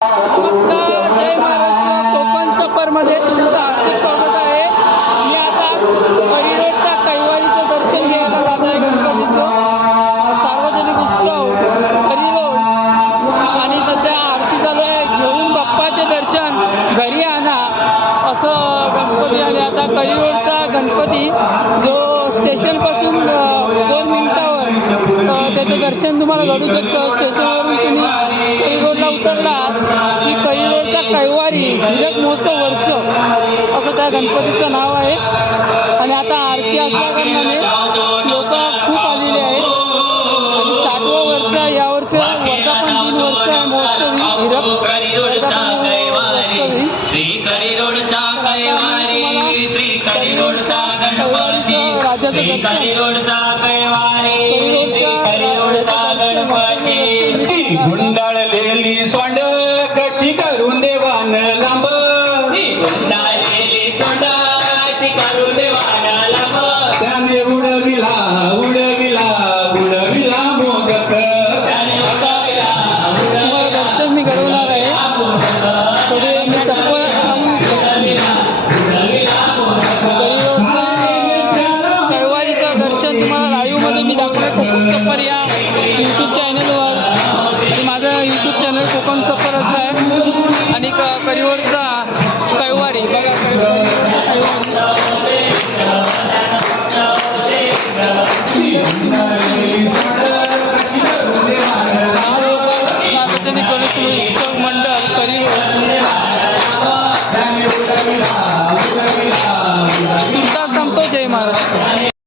नमस्कार, जय महाराष्ट्र. कोकण सफरमध्ये तुमचं हार्दिक स्वागत आहे. मी आता करिरोडच्या कैवारीचं दर्शन घ्यायला जात आहे. गणपतीचं सार्वजनिक उत्सव करिरोड आणि सध्या आरती चालू आहे. घेऊन बाप्पाचे दर्शन घरी आणा असं गणपती. आणि आता करिरोडचा गणपती जो स्टेशनपासून 2 मिनिटावर त्याचं दर्शन तुम्हाला घडू शकतं. स्टेशनवरून तुम्ही करिरोडला उतरलात की करिरोडचा कैवारी हिरक महोत्सव वर्ष असं त्या गणपतीचं नाव आहे. आणि आता आरती असल्याकारणाने लोक खूप आलेले आहेत. आणि 60वं वर्ष यावर्षी वर्धापन दिन वर्ष आहे महोत्सवी हिरक गुंडाळलेली सोंड कशी करून देवान लांब, गुंडाळलेली सोंड कशी करून देवान लांब, त्याने उडविला उडविला उडविला मोदक, त्याने तुम्हाला दर्शन मी घडवणार आहे. पुढे मी कैवारीचं दर्शन तुम्हाला लाईव्हमध्ये मी दाखवलं कोकण सफर या यूट्यूब चॅनलवर. आणि माझं यूट्यूब चॅनल कोकण सफर असं आहे. आणि करिरोडचा कैवारी बघा, सार्वजनिक गणेश उत्सव मंडळ करिरोड. तुमचा संपतो. जय महाराष्ट्र.